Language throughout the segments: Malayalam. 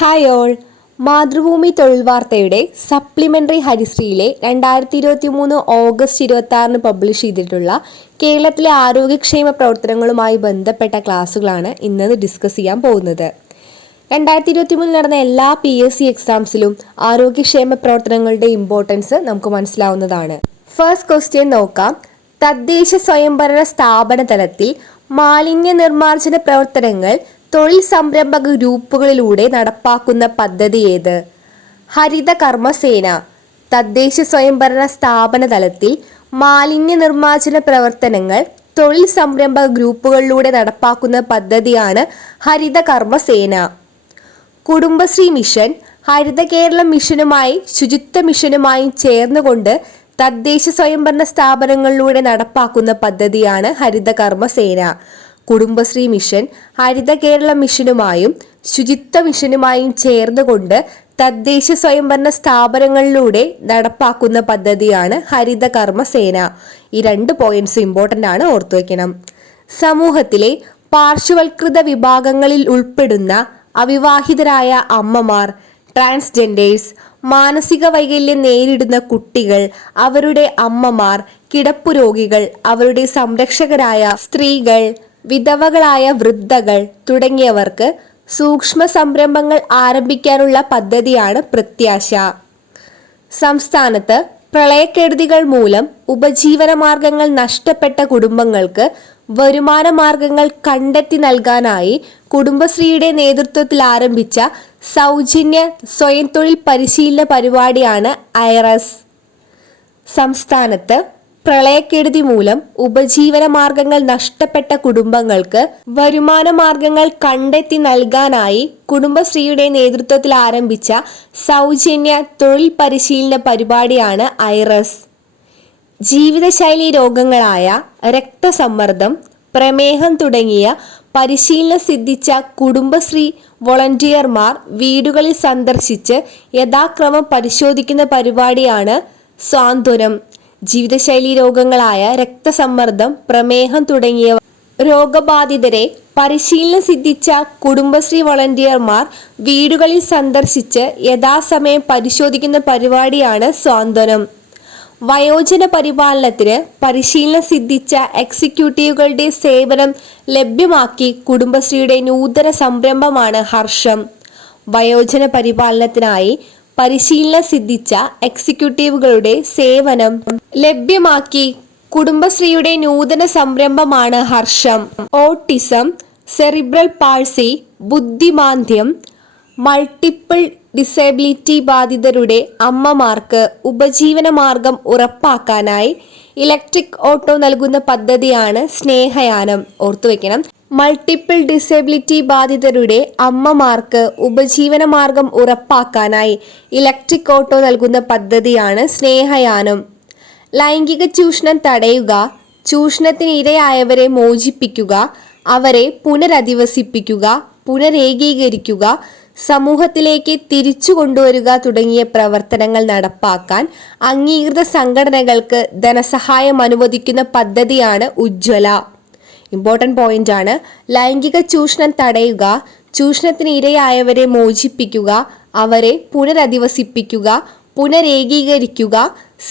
Hi all. മാതൃഭൂമി തൊഴിൽ വാർത്തയുടെ സപ്ലിമെൻ്ററി ഹരിശ്രീയിലെ 2023 ഓഗസ്റ്റ് 26 പബ്ലിഷ് ചെയ്തിട്ടുള്ള കേരളത്തിലെ ആരോഗ്യക്ഷേമ പ്രവർത്തനങ്ങളുമായി ബന്ധപ്പെട്ട ക്ലാസ്സുകളാണ് ഇന്ന് ഡിസ്കസ് ചെയ്യാൻ പോകുന്നത്. 2023 നടന്ന എല്ലാ PSC എക്സാംസിലും ആരോഗ്യക്ഷേമ പ്രവർത്തനങ്ങളുടെ ഇമ്പോർട്ടൻസ് നമുക്ക് മനസ്സിലാവുന്നതാണ്. ഫസ്റ്റ് ക്വസ്റ്റ്യൻ നോക്കാം. തദ്ദേശ സ്വയംഭരണ സ്ഥാപന തലത്തിൽ മാലിന്യ നിർമ്മാർജ്ജന പ്രവർത്തനങ്ങൾ തൊഴിൽ സംരംഭക ഗ്രൂപ്പുകളിലൂടെ നടപ്പാക്കുന്ന പദ്ധതി ഏത്? ഹരിത കർമ്മസേന. തദ്ദേശ സ്വയംഭരണ സ്ഥാപന തലത്തിൽ മാലിന്യ നിർമ്മാർജ്ജന പ്രവർത്തനങ്ങൾ തൊഴിൽ സംരംഭക ഗ്രൂപ്പുകളിലൂടെ നടപ്പാക്കുന്ന പദ്ധതിയാണ് ഹരിത കർമ്മസേന. കുടുംബശ്രീ മിഷൻ ഹരിത കേരളം മിഷനുമായി ശുചിത്വ മിഷനുമായും ചേർന്നുകൊണ്ട് തദ്ദേശ സ്വയംഭരണ സ്ഥാപനങ്ങളിലൂടെ നടപ്പാക്കുന്ന പദ്ധതിയാണ് ഹരിത കർമ്മസേന. കുടുംബശ്രീ മിഷൻ ഹരിത കേരള മിഷനുമായും ശുചിത്വ മിഷനുമായും ചേർന്നുകൊണ്ട് തദ്ദേശ സ്വയംഭരണ സ്ഥാപനങ്ങളിലൂടെ നടപ്പാക്കുന്ന പദ്ധതിയാണ് ഹരിത കർമ്മസേന. ഈ 2 പോയിന്റ്സ് ഇമ്പോർട്ടൻ്റ് ആണ്, ഓർത്തു വയ്ക്കണം. സമൂഹത്തിലെ പാർശ്വവൽകൃത വിഭാഗങ്ങളിൽ ഉൾപ്പെടുന്ന അവിവാഹിതരായ അമ്മമാർ, ട്രാൻസ്ജെൻഡേഴ്സ്, മാനസിക വൈകല്യം നേരിടുന്ന കുട്ടികൾ, അവരുടെ അമ്മമാർ, കിടപ്പുരോഗികൾ, അവരുടെ സംരക്ഷകരായ സ്ത്രീകൾ, വിധവകളായ വൃദ്ധകൾ തുടങ്ങിയവർക്ക് സൂക്ഷ്മ സംരംഭങ്ങൾ ആരംഭിക്കാനുള്ള പദ്ധതിയാണ് പ്രത്യാശ. സംസ്ഥാനത്ത് പ്രളയക്കെടുതികൾ മൂലം ഉപജീവന മാർഗങ്ങൾ നഷ്ടപ്പെട്ട കുടുംബങ്ങൾക്ക് വരുമാന മാർഗങ്ങൾ കണ്ടെത്തി നൽകാനായി കുടുംബശ്രീയുടെ നേതൃത്വത്തിൽ ആരംഭിച്ച സൗജന്യ സ്വയം തൊഴിൽ പരിശീലന പരിപാടിയാണ് ഐറസ്. സംസ്ഥാനത്ത് പ്രളയക്കെടുതി മൂലം ഉപജീവന മാർഗങ്ങൾ നഷ്ടപ്പെട്ട കുടുംബങ്ങൾക്ക് വരുമാന മാർഗങ്ങൾ കണ്ടെത്തി നൽകാനായി കുടുംബശ്രീയുടെ നേതൃത്വത്തിൽ ആരംഭിച്ച സൗജന്യ തൊഴിൽ പരിശീലന പരിപാടിയാണ് ഐറസ്. ജീവിതശൈലി രോഗങ്ങളായ രക്തസമ്മർദ്ദം, പ്രമേഹം തുടങ്ങിയ പരിശീലനം സിദ്ധിച്ച കുടുംബശ്രീ വോളണ്ടിയർമാർ വീടുകളിൽ സന്ദർശിച്ച് യഥാക്രമം പരിശോധിക്കുന്ന പരിപാടിയാണ് സ്വാന്തനം. ജീവിതശൈലി രോഗങ്ങളായ രക്തസമ്മർദ്ദം, പ്രമേഹം തുടങ്ങിയ രോഗബാധിതരെ പരിശീലനം സിദ്ധിച്ച കുടുംബശ്രീ വോളണ്ടിയർമാർ വീടുകളിൽ സന്ദർശിച്ച് യഥാസമയം പരിശോധിക്കുന്ന പരിപാടിയാണ് സ്വാന്തനം. വയോജന പരിപാലനത്തിന് പരിശീലനം സിദ്ധിച്ച എക്സിക്യൂട്ടീവുകളുടെ സേവനം ലഭ്യമാക്കി കുടുംബശ്രീയുടെ നൂതന സംരംഭമാണ് ഹർഷം. വയോജന പരിപാലനത്തിനായി പരിശീലനം സിദ്ധിച്ച എക്സിക്യൂട്ടീവുകളുടെ സേവനം ലഭ്യമാക്കി കുടുംബശ്രീയുടെ നൂതന സംരംഭമാണ് ഹർഷം. ഓട്ടിസം, സെറിബ്രൽ പാൾസി, ബുദ്ധിമാന്ദ്യം, മൾട്ടിപ്പിൾ ഡിസേബിലിറ്റി ബാധിതരുടെ അമ്മമാർക്ക് ഉപജീവന മാർഗം ഉറപ്പാക്കാനായി ഇലക്ട്രിക് ഓട്ടോ നൽകുന്ന പദ്ധതിയാണ് സ്നേഹയാനം. ഓർത്തുവെക്കണം. മൾട്ടിപ്പിൾ ഡിസേബിലിറ്റി ബാധിതരുടെ അമ്മമാർക്ക് ഉപജീവന മാർഗം ഉറപ്പാക്കാനായി ഇലക്ട്രിക് ഓട്ടോ നൽകുന്ന പദ്ധതിയാണ് സ്നേഹയാനം. ലൈംഗിക ചൂഷണം തടയുക, ചൂഷണത്തിന് ഇരയായവരെ മോചിപ്പിക്കുക, അവരെ പുനരധിവസിപ്പിക്കുക, പുനരേകീകരിക്കുക, സമൂഹത്തിലേക്ക് തിരിച്ചു കൊണ്ടുവരിക തുടങ്ങിയ പ്രവർത്തനങ്ങൾ നടപ്പാക്കാൻ അംഗീകൃത സംഘടനകൾക്ക് ധനസഹായം അനുവദിക്കുന്ന പദ്ധതിയാണ് ഉജ്ജ്വല. ഇമ്പോർട്ടൻ്റ് പോയിന്റ് ആണ്. ലൈംഗിക ചൂഷണം തടയുക, ചൂഷണത്തിന് ഇരയായവരെ മോചിപ്പിക്കുക, അവരെ പുനരധിവസിപ്പിക്കുക, പുനരേകീകരിക്കുക,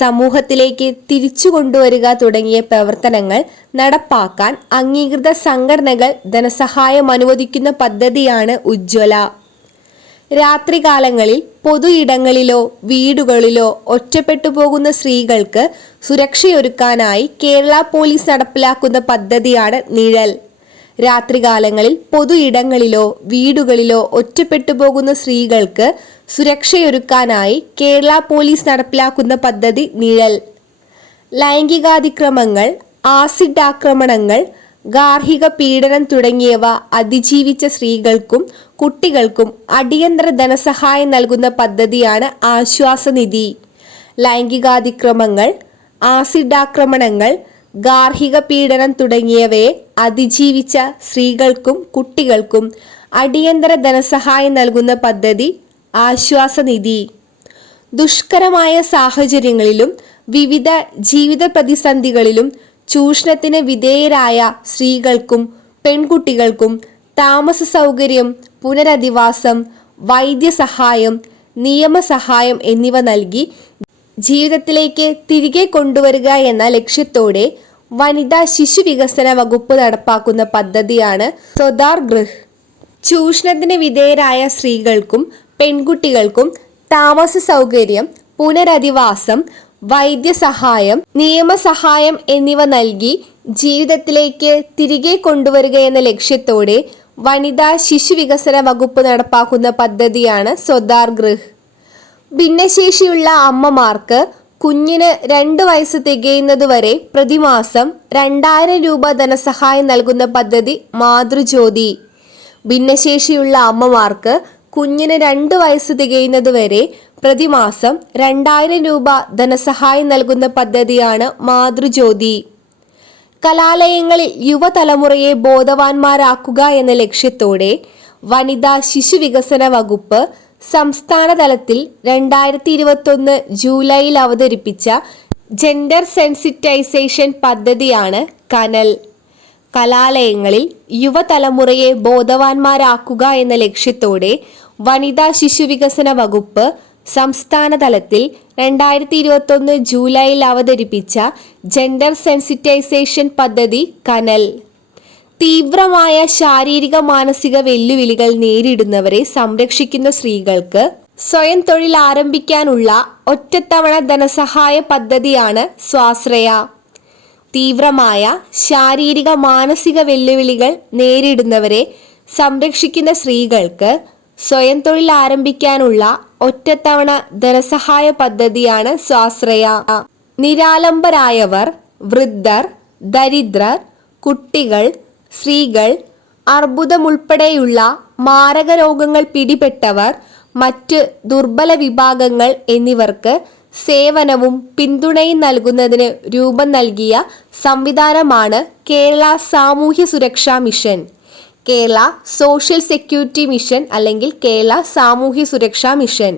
സമൂഹത്തിലേക്ക് തിരിച്ചു കൊണ്ടുവരിക തുടങ്ങിയ പ്രവർത്തനങ്ങൾ നടപ്പാക്കാൻ അംഗീകൃത സംഘടനകൾ ധനസഹായം അനുവദിക്കുന്ന പദ്ധതിയാണ് ഉജ്ജ്വല. രാത്രികാലങ്ങളിൽ പൊതു ഇടങ്ങളിലോ വീടുകളിലോ ഒറ്റപ്പെട്ടു പോകുന്ന സ്ത്രീകൾക്ക് സുരക്ഷയൊരുക്കാനായി കേരള പോലീസ് നടപ്പിലാക്കുന്ന പദ്ധതിയാണ് നിഴൽ. രാത്രികാലങ്ങളിൽ പൊതു ഇടങ്ങളിലോ വീടുകളിലോ ഒറ്റപ്പെട്ടു പോകുന്ന സ്ത്രീകൾക്ക് സുരക്ഷയൊരുക്കാനായി കേരള പോലീസ് നടപ്പിലാക്കുന്ന പദ്ധതി നിഴൽ. ലൈംഗികാതിക്രമങ്ങൾ, ആസിഡ് ആക്രമണങ്ങൾ, ഗാർഹിക പീഡനം തുടങ്ങിയവ അതിജീവിച്ച സ്ത്രീകൾക്കും കുട്ടികൾക്കും അടിയന്തര ധനസഹായം നൽകുന്ന പദ്ധതിയാണ് ആശ്വാസനിധി. ലൈംഗികാതിക്രമങ്ങൾ, ആസിഡ് ആക്രമണങ്ങൾ, ഗാർഹിക പീഡനം തുടങ്ങിയവയെ അതിജീവിച്ച സ്ത്രീകൾക്കും കുട്ടികൾക്കും അടിയന്തര ധനസഹായം നൽകുന്ന പദ്ധതി ആശ്വാസനിധി. ദുഷ്കരമായ സാഹചര്യങ്ങളിലും വിവിധ ജീവിത പ്രതിസന്ധികളിലും ചൂഷണത്തിന് വിധേയരായ സ്ത്രീകൾക്കും പെൺകുട്ടികൾക്കും താമസ സൗകര്യം, പുനരധിവാസം, വൈദ്യസഹായം, നിയമസഹായം എന്നിവ നൽകി ജീവിതത്തിലേക്ക് തിരികെ കൊണ്ടുവരിക എന്ന ലക്ഷ്യത്തോടെ വനിതാ ശിശു വികസന വകുപ്പ് നടപ്പാക്കുന്ന പദ്ധതിയാണ് സ്വധാർ ഗൃഹ്. ചൂഷണത്തിന് വിധേയരായ സ്ത്രീകൾക്കും പെൺകുട്ടികൾക്കും താമസ സൗകര്യം, പുനരധിവാസം, വൈദ്യസഹായം, നിയമസഹായം എന്നിവ നൽകി ജീവിതത്തിലേക്ക് തിരികെ കൊണ്ടുവരിക എന്ന ലക്ഷ്യത്തോടെ വനിതാ ശിശു വികസന വകുപ്പ് നടപ്പാക്കുന്ന പദ്ധതിയാണ് സ്വധാർ ഗൃഹ്. ഭിന്നശേഷിയുള്ള അമ്മമാർക്ക് കുഞ്ഞിന് 2 വയസ്സ് തികയുന്നതുവരെ പ്രതിമാസം 2000 രൂപ ധനസഹായം നൽകുന്ന പദ്ധതി മാതൃജ്യോതി. ഭിന്നശേഷിയുള്ള അമ്മമാർക്ക് കുഞ്ഞിന് 2 വയസ്സ് തികയുന്നതുവരെ പ്രതിമാസം 2000 രൂപ ധനസഹായം നൽകുന്ന പദ്ധതിയാണ് മാതൃജ്യോതി. കലാലയങ്ങളിൽ യുവതലമുറയെ ബോധവാന്മാരാക്കുക എന്ന ലക്ഷ്യത്തോടെ വനിതാ ശിശു വികസന വകുപ്പ് സംസ്ഥാന തലത്തിൽ 2021 ജൂലൈയിൽ അവതരിപ്പിച്ച ജെൻഡർ സെൻസിറ്റൈസേഷൻ പദ്ധതിയാണ് കനൽ. കലാലയങ്ങളിൽ യുവതലമുറയെ ബോധവാന്മാരാക്കുക എന്ന ലക്ഷ്യത്തോടെ വനിതാ ശിശു വികസന വകുപ്പ് സംസ്ഥാന തലത്തിൽ 2021 ജൂലൈയിൽ അവതരിപ്പിച്ച ജെൻഡർ സെൻസിറ്റൈസേഷൻ പദ്ധതി കനൽ. തീവ്രമായ ശാരീരിക മാനസിക വെല്ലുവിളികൾ നേരിടുന്നവരെ സംരക്ഷിക്കുന്ന സ്ത്രീകൾക്ക് സ്വയം തൊഴിൽ ആരംഭിക്കാനുള്ള ഒറ്റത്തവണ ധനസഹായ പദ്ധതിയാണ് സ്വാശ്രയ. തീവ്രമായ ശാരീരിക മാനസിക വെല്ലുവിളികൾ നേരിടുന്നവരെ സംരക്ഷിക്കുന്ന സ്ത്രീകൾക്ക് സ്വയം തൊഴിൽ ആരംഭിക്കാനുള്ള ഒറ്റത്തവണ ധനസഹായ പദ്ധതിയാണ് സ്വാശ്രയ. നിരാലംബരായവർ, വൃദ്ധർ, ദരിദ്രർ, കുട്ടികൾ, സ്ത്രീകൾ, അർബുദമുൾപ്പെടെയുള്ള മാരക രോഗങ്ങൾ പിടിപെട്ടവർ, മറ്റ് ദുർബല വിഭാഗങ്ങൾ എന്നിവർക്ക് സേവനവും പിന്തുണയും നൽകുന്നതിന് രൂപം നൽകിയ സംവിധാനമാണ് കേരള സാമൂഹ്യ സുരക്ഷാ mission, Kerala social security mission അല്ലെങ്കിൽ കേരള സാമൂഹ്യ സുരക്ഷാ മിഷൻ.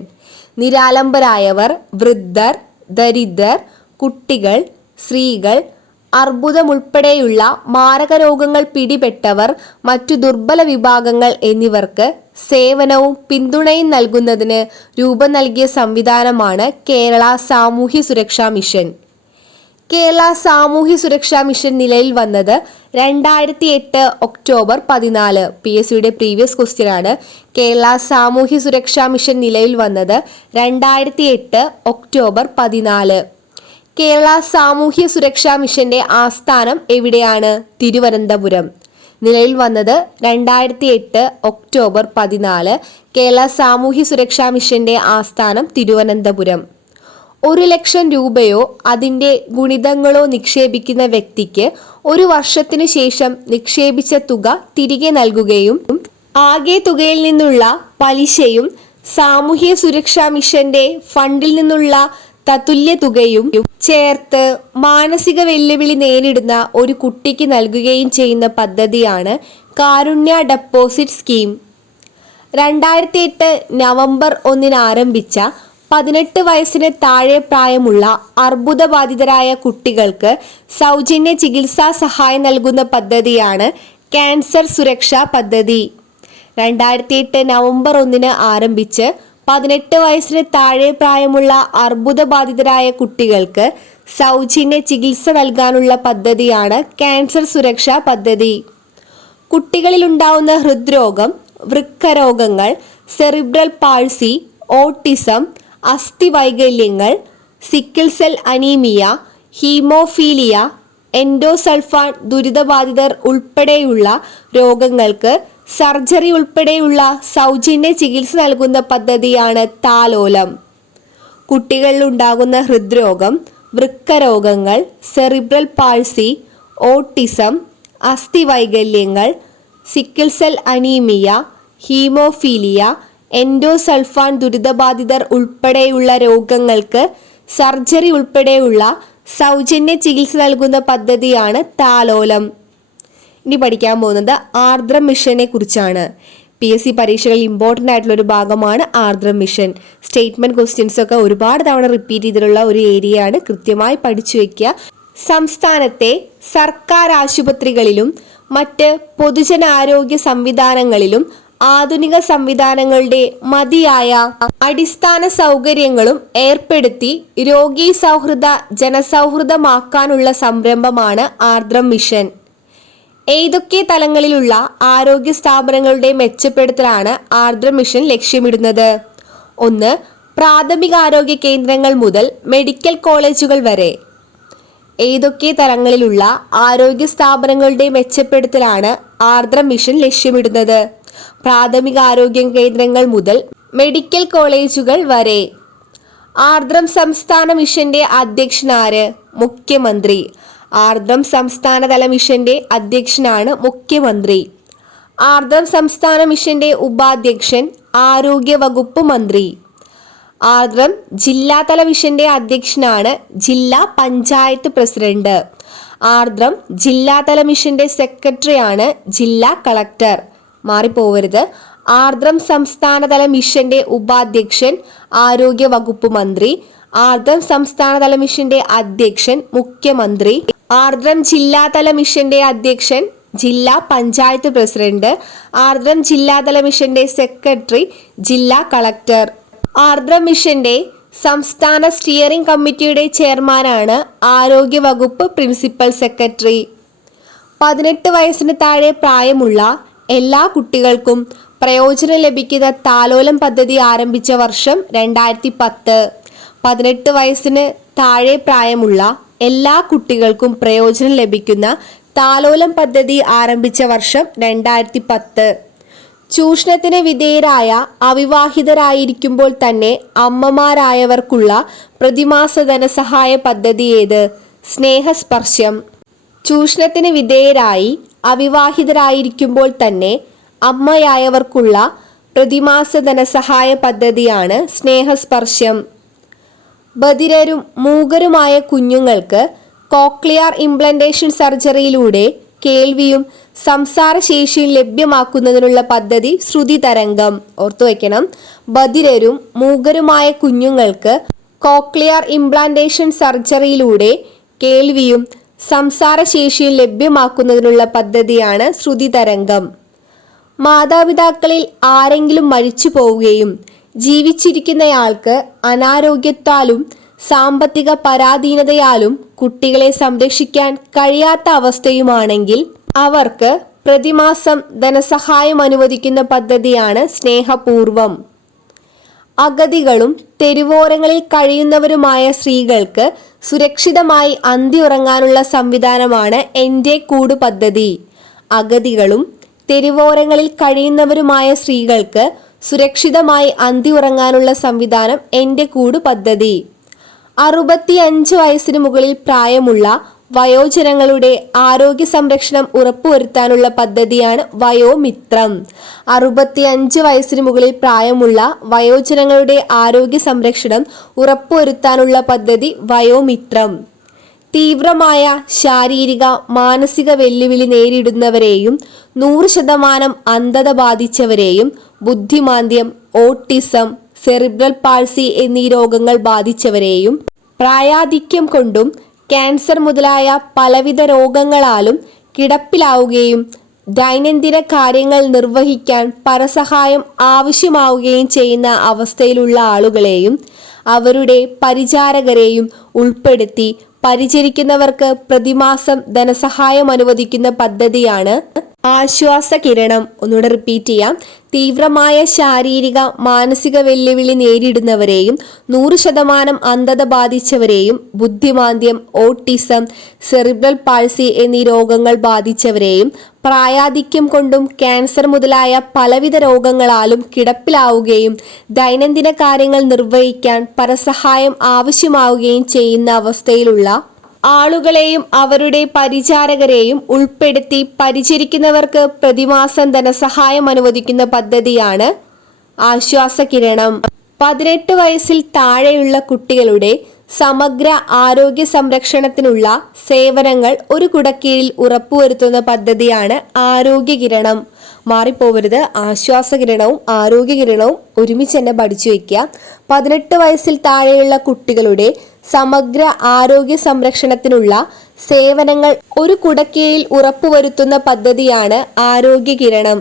നിരാലംബരായവർ, വൃദ്ധർ, ദരിദ്രർ, കുട്ടികൾ, സ്ത്രീകൾ, അർബുദമുൾപ്പെടെയുള്ള മാരക രോഗങ്ങൾ പിടിപെട്ടവർ, മറ്റു ദുർബല വിഭാഗങ്ങൾ എന്നിവർക്ക് സേവനവും പിന്തുണയും നൽകുന്നതിന് രൂപം നൽകിയ സംവിധാനമാണ് കേരള സാമൂഹ്യ സുരക്ഷാ മിഷൻ. കേരള സാമൂഹ്യ സുരക്ഷാ മിഷൻ നിലയിൽ വന്നത് 2008 ഒക്ടോബർ 14. PSCയുടെ പ്രീവിയസ് ക്വസ്റ്റ്യൻ ആണ്. കേരള സാമൂഹ്യ സുരക്ഷാ മിഷൻ നിലയിൽ വന്നത് 2008 ഒക്ടോബർ 14. കേരള സാമൂഹ്യ സുരക്ഷാ മിഷന്റെ ആസ്ഥാനം എവിടെയാണ്? തിരുവനന്തപുരം. നിലയിൽ വന്നത് 2008 ഒക്ടോബർ 14. കേരള സാമൂഹ്യ സുരക്ഷാ മിഷന്റെ ആസ്ഥാനം തിരുവനന്തപുരം. 1 ലക്ഷം രൂപയോ അതിൻ്റെ ഗുണിതങ്ങളോ നിക്ഷേപിക്കുന്ന വ്യക്തിക്ക് 1 വർഷത്തിനു ശേഷം നിക്ഷേപിച്ച തുക തിരികെ നൽകുകയും ആകെ തുകയിൽ നിന്നുള്ള പലിശയും സാമൂഹ്യ സുരക്ഷാ മിഷന്റെ ഫണ്ടിൽ നിന്നുള്ള തത്തുല്യ തുകയും ചേർത്ത് മാനസിക വെല്ലുവിളി നേരിടുന്ന ഒരു കുട്ടിക്ക് നൽകുകയും ചെയ്യുന്ന പദ്ധതിയാണ് കാരുണ്യ ഡെപ്പോസിറ്റ് സ്കീം. 2008 നവംബർ 1 ആരംഭിച്ച 18 വയസ്സിന് താഴെ പ്രായമുള്ള അർബുദബാധിതരായ കുട്ടികൾക്ക് സൗജന്യ ചികിത്സാ സഹായം നൽകുന്ന പദ്ധതിയാണ് ക്യാൻസർ സുരക്ഷാ പദ്ധതി. 2008 നവംബർ 1 ആരംഭിച്ച് 18 വയസ്സിന് താഴെ പ്രായമുള്ള അർബുദബാധിതരായ കുട്ടികൾക്ക് സൗജന്യ ചികിത്സ നൽകാനുള്ള പദ്ധതിയാണ് ക്യാൻസർ സുരക്ഷാ പദ്ധതി. കുട്ടികളിലുണ്ടാവുന്ന ഹൃദ്രോഗം, വൃക്കരോഗങ്ങൾ, സെറിബ്രൽ പാൾസി, ഓട്ടിസം, അസ്ഥിവൈകല്യങ്ങൾ, sickle cell anaemia, haemophilia, endosulfan ദുരിതബാധിതർ ഉൾപ്പെടെയുള്ള രോഗങ്ങൾക്ക് സർജറി ഉൾപ്പെടെയുള്ള സൗജന്യ ചികിത്സ നൽകുന്ന പദ്ധതിയാണ് താലോലം. കുട്ടികളിലുണ്ടാകുന്ന ഹൃദ്രോഗം, വൃക്കരോഗങ്ങൾ, സെറിബ്രൽ പാൾസി, ഓട്ടിസം, അസ്ഥിവൈകല്യങ്ങൾ, sickle cell anaemia, haemophilia, endosulfan ദുരിതബാധിതർ ഉൾപ്പെടെയുള്ള രോഗങ്ങൾക്ക് സർജറി ഉൾപ്പെടെയുള്ള സൗജന്യ ചികിത്സ നൽകുന്ന പദ്ധതിയാണ് താലോലം. ഇനി പഠിക്കാൻ പോകുന്നത് ആർദ്രം മിഷനെ കുറിച്ചാണ്. PSC പരീക്ഷകളിൽ ഇമ്പോർട്ടൻ്റ് ആയിട്ടുള്ള ഒരു ഭാഗമാണ് ആർദ്രം മിഷൻ. സ്റ്റേറ്റ്മെന്റ് ക്വസ്റ്റ്യൻസ് ഒക്കെ ഒരുപാട് തവണ റിപ്പീറ്റ് ചെയ്തിട്ടുള്ള ഒരു ഏരിയയാണ്. കൃത്യമായി പഠിച്ചു വയ്ക്കുക. സംസ്ഥാനത്തെ സർക്കാർ ആശുപത്രികളിലും മറ്റ് പൊതുജനാരോഗ്യ സംവിധാനങ്ങളിലും ആധുനിക സംവിധാനങ്ങളുടെ മതിയായ അടിസ്ഥാന സൗകര്യങ്ങളും ഏർപ്പെടുത്തി രോഗീ സൗഹൃദ ജനസൗഹൃദമാക്കാനുള്ള സംരംഭമാണ് ആർദ്രം മിഷൻ. ഏതൊക്കെ തലങ്ങളിലുള്ള ആരോഗ്യ സ്ഥാപനങ്ങളുടെ മെച്ചപ്പെടുത്തലാണ് ആർദ്രം മിഷൻ ലക്ഷ്യമിടുന്നത്? 1. പ്രാഥമികാരോഗ്യ കേന്ദ്രങ്ങൾ മുതൽ മെഡിക്കൽ കോളേജുകൾ വരെ. ഏതൊക്കെ തലങ്ങളിലുള്ള ആരോഗ്യ സ്ഥാപനങ്ങളുടെ മെച്ചപ്പെടുത്തലാണ് ആർദ്രം മിഷൻ ലക്ഷ്യമിടുന്നത്? പ്രാഥമികാരോഗ്യ കേന്ദ്രങ്ങൾ മുതൽ മെഡിക്കൽ കോളേജുകൾ വരെ. ആർദ്രം സംസ്ഥാന മിഷന്റെ അധ്യക്ഷനാര്? മുഖ്യമന്ത്രി. ആർദ്രം സംസ്ഥാനതല മിഷന്റെ അധ്യക്ഷനാണ് മുഖ്യമന്ത്രി. ആർദ്രം സംസ്ഥാന മിഷന്റെ ഉപാധ്യക്ഷൻ ആരോഗ്യ വകുപ്പ് മന്ത്രി. ആർദ്രം ജില്ലാതല മിഷന്റെ അധ്യക്ഷനാണ് ജില്ലാ പഞ്ചായത്ത് പ്രസിഡന്റ്. ആർദ്രം ജില്ലാതല മിഷന്റെ സെക്രട്ടറിയാണ് ജില്ലാ കളക്ടർ. മാറിപ്പോവരുത്. ആർദ്രം സംസ്ഥാനതല മിഷന്റെ ഉപാധ്യക്ഷൻ ആരോഗ്യ വകുപ്പ് മന്ത്രി. ആർദ്രം സംസ്ഥാനതല മിഷന്റെ അധ്യക്ഷൻ മുഖ്യമന്ത്രി. ആർദ്രം ജില്ലാതല മിഷന്റെ അധ്യക്ഷൻ ജില്ലാ പഞ്ചായത്ത് പ്രസിഡന്റ്. ആർദ്രം ജില്ലാതല മിഷന്റെ സെക്രട്ടറി ജില്ലാ കളക്ടർ. ആർദ്രം മിഷന്റെ സംസ്ഥാന സ്റ്റിയറിംഗ് കമ്മിറ്റിയുടെ ചെയർമാനാണ് ആരോഗ്യ വകുപ്പ് പ്രിൻസിപ്പൽ സെക്രട്ടറി. 18 വയസ്സിന് താഴെ പ്രായമുള്ള എല്ലാ കുട്ടികൾക്കും പ്രയോജനം ലഭിക്കുന്ന താലോലം പദ്ധതി ആരംഭിച്ച വർഷം 2010. 18 വയസ്സിന് താഴെ പ്രായമുള്ള എല്ലാ കുട്ടികൾക്കും പ്രയോജനം ലഭിക്കുന്ന താലോലം പദ്ധതി ആരംഭിച്ച വർഷം 2010. ചൂഷണത്തിന് വിധേയരായ അവിവാഹിതരായിരിക്കുമ്പോൾ തന്നെ അമ്മമാരായവർക്കുള്ള പ്രതിമാസ ധനസഹായ പദ്ധതി ഏത്? സ്നേഹസ്പർശം. ചൂഷണത്തിന് വിധേയരായി അവിവാഹിതരായിരിക്കുമ്പോൾ തന്നെ അമ്മയായവർക്കുള്ള പ്രതിമാസ ധനസഹായ പദ്ധതിയാണ് സ്നേഹസ്പർശം. ബധിരരും മൂകരുമായ കുഞ്ഞുങ്ങൾക്ക് കോക്ലിയർ ഇംപ്ലന്റേഷൻ സർജറിയിലൂടെ കേൾവിയും സംസാരശേഷിയും ലഭ്യമാക്കുന്നതിനുള്ള പദ്ധതി ശ്രുതി തരംഗം. ഓർത്തുവെക്കണം. ബധിരരും മൂകരുമായ കുഞ്ഞുങ്ങൾക്ക് കോക്ലിയർ ഇംപ്ലാന്റേഷൻ സർജറിയിലൂടെ കേൾവിയും സംസാരശേഷിയും ലഭ്യമാക്കുന്നതിനുള്ള പദ്ധതിയാണ് ശ്രുതി തരംഗം. മാതാപിതാക്കളിൽ ആരെങ്കിലും മരിച്ചു പോവുകയും ജീവിച്ചിരിക്കുന്നയാൾക്ക് അനാരോഗ്യത്താലും സാമ്പത്തിക പരാധീനതയാലും കുട്ടികളെ സംരക്ഷിക്കാൻ കഴിയാത്ത അവസ്ഥയുമാണെങ്കിൽ അവർക്ക് പ്രതിമാസം ധനസഹായം അനുവദിക്കുന്ന പദ്ധതിയാണ് സ്നേഹപൂർവം. അഗതികളും തെരുവോരങ്ങളിൽ കഴിയുന്നവരുമായ സ്ത്രീകൾക്ക് സുരക്ഷിതമായി അന്തിയുറങ്ങാനുള്ള സംവിധാനമാണ് എൻ്റെ കൂട് പദ്ധതി. അഗതികളും തെരുവോരങ്ങളിൽ കഴിയുന്നവരുമായ സ്ത്രീകൾക്ക് സുരക്ഷിതമായി അന്തിയുറങ്ങാനുള്ള സംവിധാനം എൻ്റെ കൂട് പദ്ധതി. 65 വയസ്സിന് മുകളിൽ പ്രായമുള്ള വയോജനങ്ങളുടെ ആരോഗ്യ സംരക്ഷണം ഉറപ്പുവരുത്താനുള്ള പദ്ധതിയാണ് വയോമിത്രം. 65 വയസ്സിന് മുകളിൽ പ്രായമുള്ള വയോജനങ്ങളുടെ ആരോഗ്യ സംരക്ഷണം ഉറപ്പുവരുത്താനുള്ള പദ്ധതി വയോമിത്രം. തീവ്രമായ ശാരീരിക മാനസിക വെല്ലുവിളി നേരിടുന്നവരെയും 100% അന്ധത ബാധിച്ചവരെയും ബുദ്ധിമാന്ദ്യം, ഓട്ടിസം, സെറിബ്രൽ പാൾസി എന്നീ രോഗങ്ങൾ ബാധിച്ചവരെയും പ്രായാധിക്യം കൊണ്ടും ക്യാൻസർ മുതലായ പലവിധ രോഗങ്ങളാലും കിടപ്പിലാവുകയും ദൈനംദിന കാര്യങ്ങൾ നിർവഹിക്കാൻ പരസഹായം ആവശ്യമാവുകയും ചെയ്യുന്ന അവസ്ഥയിലുള്ള ആളുകളെയും അവരുടെ പരിചാരകരെയും ഉൾപ്പെടുത്തി പരിചരിക്കുന്നവർക്ക് പ്രതിമാസം ധനസഹായം അനുവദിക്കുന്ന പദ്ധതിയാണ് ആശ്വാസകിരണം. ഒന്നുകൂടെ റിപ്പീറ്റ് ചെയ്യാം. തീവ്രമായ ശാരീരിക മാനസിക വെല്ലുവിളി നേരിടുന്നവരെയും 100% അന്ധത ബാധിച്ചവരെയും ബുദ്ധിമാന്ദ്യം, ഓട്ടിസം, സെറിബ്രൽ പാൾസി എന്നീ രോഗങ്ങൾ ബാധിച്ചവരെയും പ്രായാധിക്യം കൊണ്ടും ക്യാൻസർ മുതലായ പലവിധ രോഗങ്ങളാലും കിടപ്പിലാവുകയും ദൈനംദിന കാര്യങ്ങൾ നിർവഹിക്കാൻ പരസഹായം ആവശ്യമാവുകയും ചെയ്യുന്ന അവസ്ഥയിലുള്ള ആളുകളെയും അവരുടെ പരിചാരകരെയും ഉൾപ്പെടുത്തി പരിചരിക്കുന്നവർക്ക് പ്രതിമാസം ധനസഹായം അനുവദിക്കുന്ന പദ്ധതിയാണ് ആശ്വാസകിരണം. 18 വയസ്സിൽ താഴെയുള്ള കുട്ടികളുടെ സമഗ്ര ആരോഗ്യ സംരക്ഷണത്തിനുള്ള സേവനങ്ങൾ ഒരു കുടക്കീഴിൽ ഉറപ്പുവരുത്തുന്ന പദ്ധതിയാണ് ആരോഗ്യകിരണം. മാറിപ്പോവരുത്. ആശ്വാസകിരണവും ആരോഗ്യകിരണവും ഒരുമിച്ച് തന്നെ പഠിച്ചു വയ്ക്കുക. 18 വയസ്സിൽ താഴെയുള്ള കുട്ടികളുടെ സമഗ്ര ആരോഗ്യ സംരക്ഷണത്തിനുള്ള സേവനങ്ങൾ ഒരു കുടക്കീഴിൽ ഉറപ്പുവരുത്തുന്ന പദ്ധതിയാണ് ആരോഗ്യകിരണം.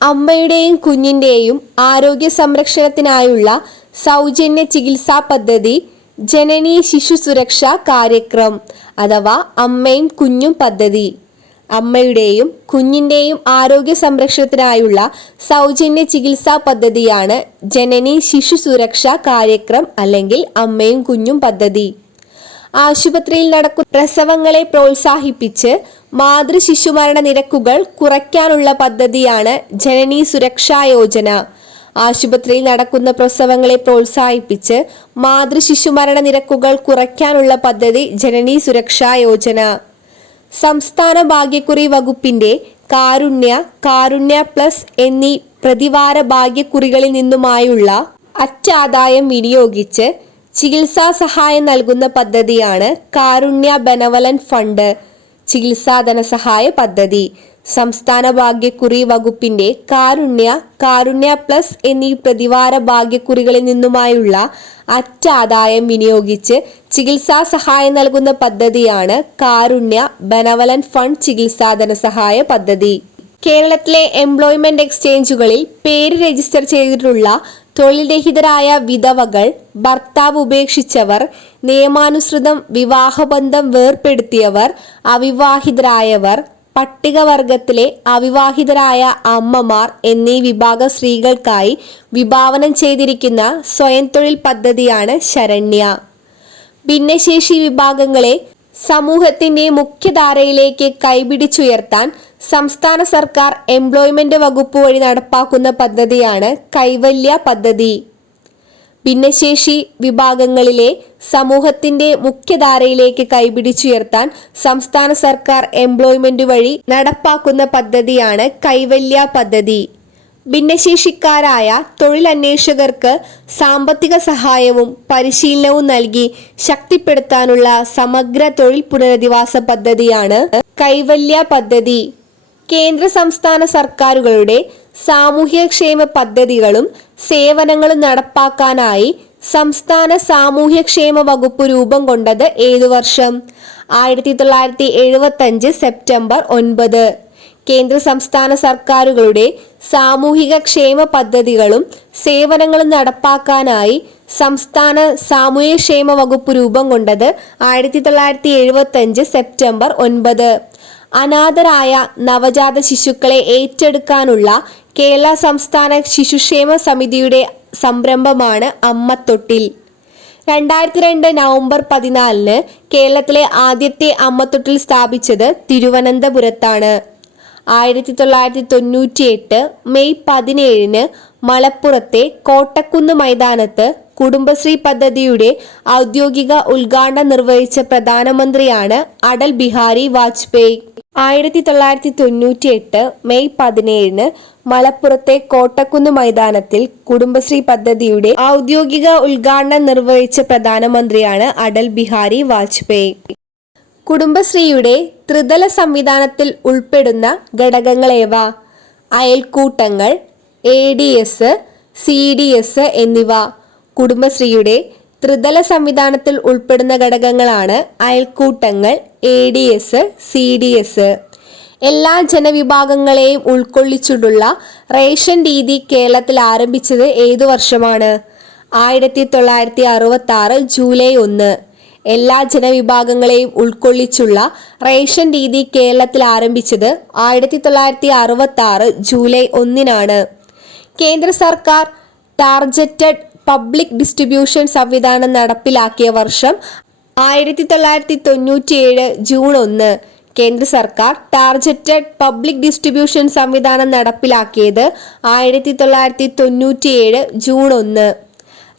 അമ്മയുടെയും കുഞ്ഞിൻ്റെയും ആരോഗ്യ സംരക്ഷണത്തിനായുള്ള സൗജന്യ ചികിത്സാ പദ്ധതി ജനനി ശിശു സുരക്ഷാ കാര്യക്രം അഥവാ അമ്മയും കുഞ്ഞും പദ്ധതി. അമ്മയുടെയും കുഞ്ഞിൻ്റെയും ആരോഗ്യ സംരക്ഷണത്തിനായുള്ള സൗജന്യ ചികിത്സാ പദ്ധതിയാണ് ജനനി ശിശു സുരക്ഷാ കാര്യക്രം അല്ലെങ്കിൽ അമ്മയും കുഞ്ഞും പദ്ധതി. ആശുപത്രിയിൽ നടക്കുന്ന പ്രസവങ്ങളെ പ്രോത്സാഹിപ്പിച്ച് മാതൃ ശിശുമരണ നിരക്കുകൾ കുറയ്ക്കാനുള്ള പദ്ധതിയാണ് ജനനി സുരക്ഷാ യോജന. ആശുപത്രിയിൽ നടക്കുന്ന പ്രസവങ്ങളെ പ്രോത്സാഹിപ്പിച്ച് മാതൃ ശിശുമരണ നിരക്കുകൾ കുറയ്ക്കാനുള്ള പദ്ധതി ജനനി സുരക്ഷാ യോജന. സംസ്ഥാന ഭാഗ്യക്കുറി വകുപ്പിന്റെ കാരുണ്യ പ്ലസ് എന്നീ പ്രതിവാര ഭാഗ്യക്കുറികളിൽ നിന്നുമായുള്ള അറ്റാദായം വിനിയോഗിച്ച് ചികിത്സാ സഹായം നൽകുന്ന പദ്ധതിയാണ് കാരുണ്യ ബെനവലന്റ് ഫണ്ട് ചികിത്സാ ധനസഹായ പദ്ധതി. സംസ്ഥാന ഭാഗ്യക്കുറി വകുപ്പിന്റെ കാരുണ്യ പ്ലസ് എന്നീ പ്രതിവാര ഭാഗ്യക്കുറികളിൽ നിന്നുമായുള്ള അറ്റാദായം വിനിയോഗിച്ച് ചികിത്സാ സഹായം നൽകുന്ന പദ്ധതിയാണ് കാരുണ്യ ബെനവലന്റ് ഫണ്ട് ചികിത്സാ ധനസഹായ പദ്ധതി. കേരളത്തിലെ എംപ്ലോയ്മെന്റ് എക്സ്ചേഞ്ചുകളിൽ പേര് രജിസ്റ്റർ ചെയ്തിട്ടുള്ള തൊഴിൽ രഹിതരായ വിധവകൾ, ഭർത്താവ് ഉപേക്ഷിച്ചവർ, നിയമാനുസൃതം വിവാഹബന്ധം വേർപ്പെടുത്തിയവർ, അവിവാഹിതരായവർ, പട്ടികവർഗത്തിലെ അവിവാഹിതരായ അമ്മമാർ എന്നീ വിഭാഗം സ്ത്രീകൾക്കായി വിഭാവനം ചെയ്തിരിക്കുന്ന സ്വയം തൊഴിൽ പദ്ധതിയാണ് ശരണ്യ. ഭിന്നശേഷി വിഭാഗങ്ങളെ സമൂഹത്തിന്റെ മുഖ്യധാരയിലേക്ക് കൈപിടിച്ചുയർത്താൻ സംസ്ഥാന സർക്കാർ എംപ്ലോയ്മെന്റ് വകുപ്പ് വഴി നടപ്പാക്കുന്ന പദ്ധതിയാണ് കൈവല്യ പദ്ധതി. ഭിന്നശേഷി വിഭാഗങ്ങളിലെ സമൂഹത്തിന്റെ മുഖ്യധാരയിലേക്ക് കൈപിടിച്ചുയർത്താൻ സംസ്ഥാന സർക്കാർ എംപ്ലോയ്മെന്റ് വഴി നടപ്പാക്കുന്ന പദ്ധതിയാണ് കൈവല്യ പദ്ധതി. ഭിന്നശേഷിക്കാരായ തൊഴിലന്വേഷകർക്ക് സാമ്പത്തിക സഹായവും പരിശീലനവും നൽകി ശക്തിപ്പെടുത്താനുള്ള സമഗ്ര തൊഴിൽ പുനരധിവാസ പദ്ധതിയാണ് കൈവല്യ പദ്ധതി. കേന്ദ്ര സംസ്ഥാന സർക്കാരുകളുടെ സാമൂഹ്യക്ഷേമ പദ്ധതികളും സേവനങ്ങളും നടപ്പാക്കാനായി സംസ്ഥാന സാമൂഹ്യക്ഷേമ വകുപ്പ് രൂപം കൊണ്ടത് ഏതു വർഷം? 1975 സെപ്റ്റംബർ 9. കേന്ദ്ര സംസ്ഥാന സർക്കാരുകളുടെ സാമൂഹിക ക്ഷേമ പദ്ധതികളും സേവനങ്ങളും നടപ്പാക്കാനായി സംസ്ഥാന സാമൂഹ്യക്ഷേമ വകുപ്പ് രൂപം കൊണ്ടത് 1975 സെപ്റ്റംബർ 9. അനാഥരായ നവജാത ശിശുക്കളെ ഏറ്റെടുക്കാനുള്ള കേരള സംസ്ഥാന ശിശുക്ഷേമ സമിതിയുടെ സംരംഭമാണ് അമ്മത്തൊട്ടിൽ. 2002 നവംബർ 14 കേരളത്തിലെ ആദ്യത്തെ അമ്മത്തൊട്ടിൽ സ്ഥാപിച്ചത് തിരുവനന്തപുരത്താണ്. 1998 മെയ് 17 മലപ്പുറത്തെ കോട്ടക്കുന്ന് മൈതാനത്ത് കുടുംബശ്രീ പദ്ധതിയുടെ ഔദ്യോഗിക ഉദ്ഘാടനം നിർവഹിച്ച പ്രധാനമന്ത്രിയാണ് അടൽ ബിഹാരി വാജ്പേയി. 1998 മെയ് 17 മലപ്പുറത്തെ കോട്ടക്കുന്ന് മൈതാനത്തിൽ കുടുംബശ്രീ പദ്ധതിയുടെ ഔദ്യോഗിക ഉദ്ഘാടനം നിർവഹിച്ച പ്രധാനമന്ത്രിയാണ് അടൽ ബിഹാരി വാജ്പേയി. കുടുംബശ്രീയുടെ ത്രിതല സംവിധാനത്തിൽ ഉൾപ്പെടുന്ന ഘടകങ്ങളേവ? അയൽക്കൂട്ടങ്ങൾ, ADS, CDS എന്നിവ. കുടുംബശ്രീയുടെ ത്രിതല സംവിധാനത്തിൽ ഉൾപ്പെടുന്ന ഘടകങ്ങളാണ് അയൽക്കൂട്ടങ്ങൾ, ADS, CDS. എല്ലാ ജനവിഭാഗങ്ങളെയും ഉൾക്കൊള്ളിച്ചുള്ള റേഷൻ രീതി കേരളത്തിൽ ആരംഭിച്ചത് ഏതു വർഷമാണ്? 1966 ജൂലൈ 1. എല്ലാ ജനവിഭാഗങ്ങളെയും ഉൾക്കൊള്ളിച്ചുള്ള റേഷൻ രീതി കേരളത്തിൽ ആരംഭിച്ചത് 1966 ജൂലൈ 1. കേന്ദ്ര സർക്കാർ ടാർജറ്റഡ് പബ്ലിക് ഡിസ്ട്രിബ്യൂഷൻ സംവിധാനം നടപ്പിലാക്കിയ വർഷം 1997 ജൂൺ 1. കേന്ദ്ര സർക്കാർ ടാർജറ്റഡ് പബ്ലിക് ഡിസ്ട്രിബ്യൂഷൻ സംവിധാനം നടപ്പിലാക്കിയത് 1997 ജൂൺ 1.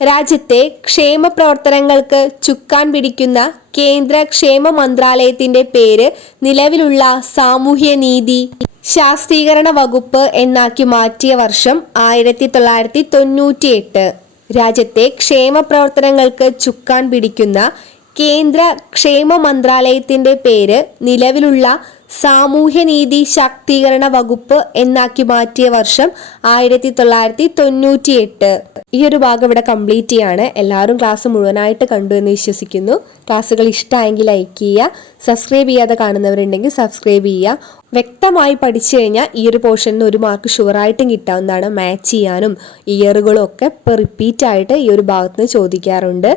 രാജ്യത്തെ ക്ഷേമ പ്രവർത്തനങ്ങൾക്ക് ചുക്കാൻ പിടിക്കുന്ന കേന്ദ്ര ക്ഷേമ മന്ത്രാലയത്തിന്റെ പേര് നിലവിലുള്ള സാമൂഹ്യനീതി ശാക്തീകരണ വകുപ്പ് എന്നാക്കി മാറ്റിയ വർഷം 1998. രാജ്യത്തെ ക്ഷേമ പ്രവർത്തനങ്ങൾക്ക് ചുക്കാൻ പിടിക്കുന്ന കേന്ദ്ര ക്ഷേമ മന്ത്രാലയത്തിന്റെ പേര് നിലവിലുള്ള സാമൂഹ്യനീതി ശാക്തീകരണ വകുപ്പ് എന്നാക്കി മാറ്റിയ വർഷം 1998. ഈ ഒരു ഭാഗം ഇവിടെ കംപ്ലീറ്റ് ചെയ്യാണ്. എല്ലാവരും ക്ലാസ് മുഴുവനായിട്ട് കണ്ടു എന്ന് വിശ്വസിക്കുന്നു. ക്ലാസ്സുകൾ ഇഷ്ടമായെങ്കിൽ ലൈക്ക് ചെയ്യുക, സബ്സ്ക്രൈബ് ചെയ്യാതെ കാണുന്നവരുണ്ടെങ്കിൽ സബ്സ്ക്രൈബ് ചെയ്യുക. വ്യക്തമായി പഠിച്ചു കഴിഞ്ഞാൽ ഈ ഒരു പോർഷനിൽ ഒരു മാർക്ക് ഷുവറായിട്ടും കിട്ടാവുന്നതാണ്. മാച്ച് ചെയ്യാനും ഇയറുകളും ഒക്കെ റിപ്പീറ്റ് ആയിട്ട് ഈ ഒരു ഭാഗത്ത് നിന്ന് ചോദിക്കാറുണ്ട്.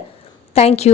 താങ്ക്